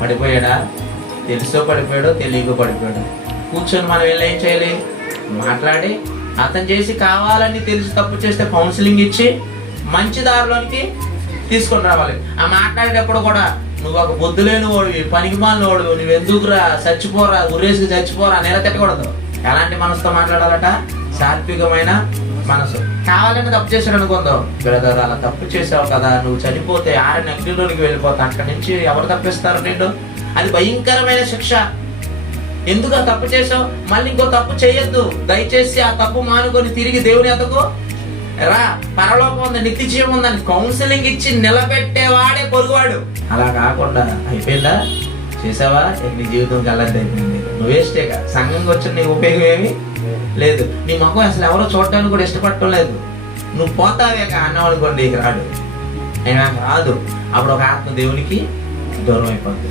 పడిపోయాడా? తెలుసో పడిపోయాడో తెలియకో పడిపోయాడు. కూర్చొని మనం వెళ్ళి ఏం చేయాలి? మాట్లాడి అతను చేసి కావాలని తెలిసి తప్పు చేస్తే కౌన్సిలింగ్ ఇచ్చి మంచి దారిలోనికి తీసుకొని రావాలి. ఆ మాట్లాడేటప్పుడు కూడా నువ్వు ఒక బుద్ధి లేని వాడివి, పనికిమాలిన వాడివి, నువ్వు ఎందుకురా, చచ్చిపోరా, ఉరేసి చచ్చిపోరా అని ఎలా తిట్టకూడదు. ఎలాంటి మనసుతో మాట్లాడాలట? సాత్వికమైన మనసు. కావాలని తప్పు చేశాడు అనుకుందాం, బ్రదర్ అలా తప్పు చేసావు కదా, నువ్వు చనిపోతే ఆరని అగ్నిలోనికి వెళ్ళిపోతా, అక్కడి నుంచి ఎవరు తప్పిస్తారు నిన్ను? అది భయంకరమైన శిక్ష. ఎందుకు ఆ తప్పు చేసావు? మళ్ళీ ఇంకో తప్పు చేయొద్దు. దయచేసి ఆ తప్పు మానుకొని తిరిగి దేవుని ఎద్దకు రా, పరలోకం ఉంది, నిత్య జీవం ఉందని కౌన్సిలింగ్ ఇచ్చి నిలబెట్టేవాడే పొరుగువాడు. అలా కాకుండా అయిపోయిందా, చేసావా, నీ జీవితం కలర్ది అయిపోయింది, నువ్వు వేస్టేగా, సంఘంకి వచ్చిన నీ ఉపయోగం ఏమి లేదు, నీ మొహం అసలు ఎవరో చూడటానికి కూడా ఇష్టపడటం లేదు, నువ్వు పోతావేక అన్నవాడుకోండి, ఇక రాడు, అయినా రాదు. అప్పుడు ఒక ఆత్మ దేవునికి దూరం అయిపోతుంది.